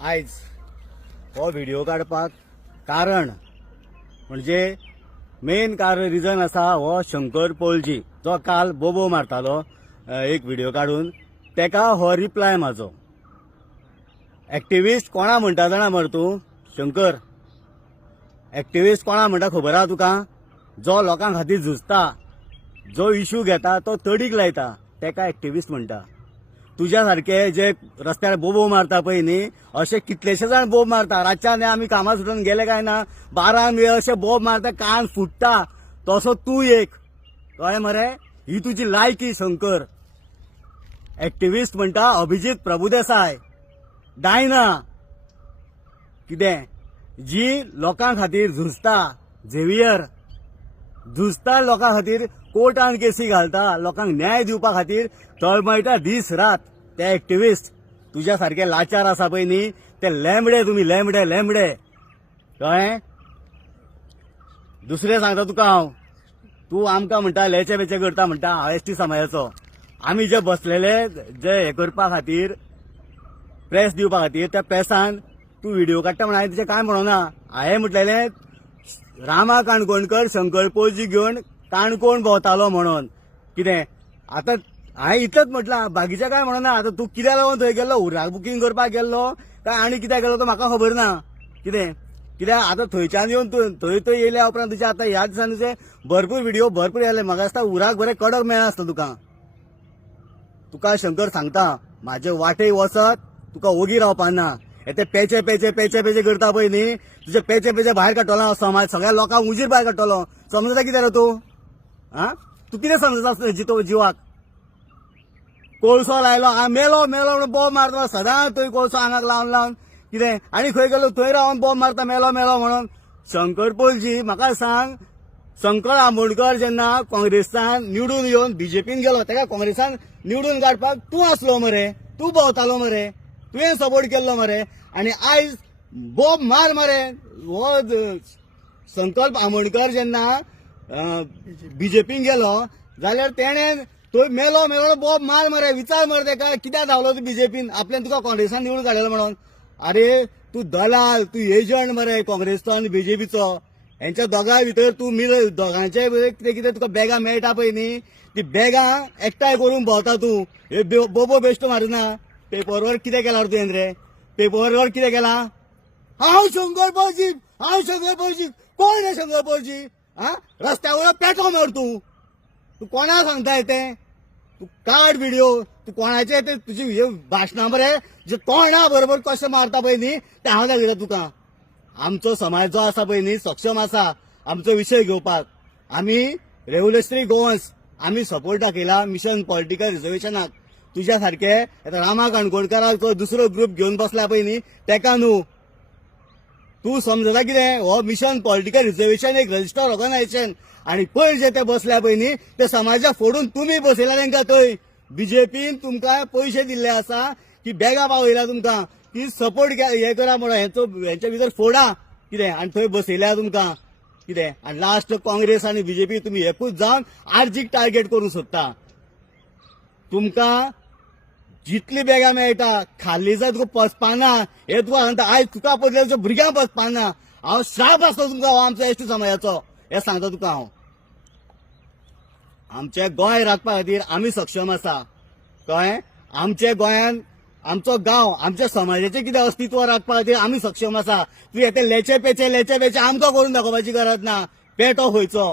आयज हो व्हिडिओ काडपाक कारण म्हणजे मेन कारण रिजन आसा हो शंकर पोळजी जो काल बोबो मारतालो एक व्हिडिओ काडून तेका हो रिप्लाय म्हाजो। एक्टिविस्ट कोणा म्हणटा जाणा मरे तूं शंकर? एक्टिविस्ट कोणा म्हणटा खबर आहा तुका? जो लोकां खातीर झुजता, जो इश्यू घेता तो तडीक लायता तेका एक्टिविस्ट म्हणटा। तुझ्या सारखे जे रस्त्यार बोबो मारता पळय न्ही असे कितलेशे जाण बोब मारता। रातच्यान आमी कामां सुटून गेले काय ना 12 वेळ असे बोब मारता कान फुटता तसो तू एक कळ्ळें मरे? ही तुजी लायकी शंकर। एक्टिविस्ट म्हणटा अभिजित प्रभुदेसाय डायना कितें जी लोकां खातीर झुजता, झेवियर झुजता लोकां खातीर कोर्टान केसी घालता, लोकांक न्याय दिवपा खातीर तळमळटा दीस रात। ते एक्टिविस्ट तुझ्या सारखे लाचार आसा पळय न्ही ते लेंबडे तुम्ही लेंबडे लेंबडे कळ्ळें? दुसरें सांगता तुका हांव, तू आमकां म्हणटा लेचे बेचे करता म्हणटा एसटी समाजाचो। आमी जे बसलेले जे हे करपा खातीर प्रेस दिवपा खातीर त्या प्रेसान तू व्हिडिओ काडटा म्हण हांवें तुजें कांय म्हणोना। हांवें म्हटलेलें रामा काणकोणकर शंकर पोळजी घेवन काणकोण भोंवतालो म्हणून। कितें आतां हांवें इतलेंच म्हटलां, बाकीचें काय म्हणोना। आतां तूं कित्याक लागून थंय गेल्लो? उर्राक बुकींग करपाक गेल्लो काय आनी कित्याक गेलो तो म्हाका खबर ना। कितें कित्याक आतां थंयच्यान येवन थंय येयल्या उपरांत तुजे आतां ह्या दिसांनी तुजे भरपूर व्हिडिओ भरपूर येयले। म्हाका दिसता उर्राक बरें कडक मेळ्ळां आसता तुका शंकर सांगता म्हाजे वाटेक वचत तुका ओगी रावपाना। ते पेचे पेचे पेचे पेचे करता पळय न्ही तुजे पेचे पेचे भायर काडटलो हांव समाज सगळ्या लोकांक उजीर भायर काडटलो। समजता कितें रे तूं? तूं कितें समजता जिवाक? कोळसो लायलो मेलो मेलो म्हणून बॉम्ब मारता सदांच थंय कोळसो आंगाक लावन लावन कितें आनी खंय गेलो थंय रावन बॉम्ब मारता मेलो मेलो म्हणून। शंकर पोळजी म्हाका सांग, शंकर आमोणकर जेन्ना काँग्रेसान निवडून येवन बीजेपीन गेलो तेका काँग्रेसान निवडून काडपाक तूं आसलो मरे, तूं भोंवतालो मरे, तुवें सपोर्ट केल्लो मरे। आनी आयज बॉम्ब मार मरे हो संकल्प आमोणकर जेन्ना बीजेपीन गेलो जाल्यार तेणें तो मेलो मेलो बॉब मार मरे। विचार मरे तेका कित्याक धांवलो तूं बीजेपीन? आपल्यान तुका काँग्रेसान निवडून काडलेलो म्हणून। अरे तू दलाल, तू एजंट मरे काँग्रेसचो आनी बीजेपीचो। हेंच्या दोगांय भितर तू मिल दोगांचे कितें कितें तुका बॅगां मेळटा पळय न्ही ती बॅगां एकठांय करून भोंवता तूं। हे बोबो बेश्टो मारुना। पेपरवर कितें केला तुवें रे? पेपरवर कितें केला? हांव शंकर पोळजी, हांव शंकर पोळजी। कोण रे शंकर पोळजी? रस्त्या वयलो पेटो मर तूं कोणाक सांगता तें? तू काड व्हिडिओ, तू कोणाचे ते तुजी हे भाशणां मरे जे तोंडा बरोबर कशें मारता पळय न्ही ते हांव दाखयता तुका। आमचो समाज जो आसा पळय न्ही सक्षम आसा आमचो विशय घेवपाक। आमी रेव्होल्युशनरी गोवन्स आमी सपोर्ट दाखयला मिशन पॉलिटिकल रिजर्वेशनाक। तुज्या सारखे रामा काणकोणकराक जो दुसरो ग्रुप घेवन बसला पळय न्ही तेका न्हू। तू समजता कितें? हो मिशन पॉलिटिकल रिजर्वेशन एक रजिस्टर ऑर्गनायझेशन आणि पयर जे ते बसल्या पळय न्ही ते समाजा फोडून तुमी बसयला तांकां थंय। बीजेपीन तुमकां पयशे दिल्ले आसा की बॅगां पावयल्या तुमकां की सपोर्ट हे करा म्हणून हेंच्या भितर फोडा कितें आनी थंय बसयल्या तुमकां कितें। आनी लास्ट काँग्रेस आनी बीजेपी तुमी एकूच जावन आर्जीक टार्गेट करूंक सोदता। तुमकां जितली बॅगां मेळटा खाल्ली जाय तुका पचपाना। हे तुका सांगता आयज तुका पडलेल्या भुरग्यांक पचपाना। हांव श्राप आसता तुमकां हो आमचो एसटी समाजाचो हे सांगता तुका हांव। आमचे गोंय राखपा खातीर आमी सक्षम आसा कळ्ळें? आमचे गोंयान आमचो गांव आमच्या समाजाचें कितें अस्तित्व राखपा खातीर आमी सक्षम आसा। तूं हे लेचे पेचे आमकां करून दाखोवपाची गरज ना। पेटो खंयचो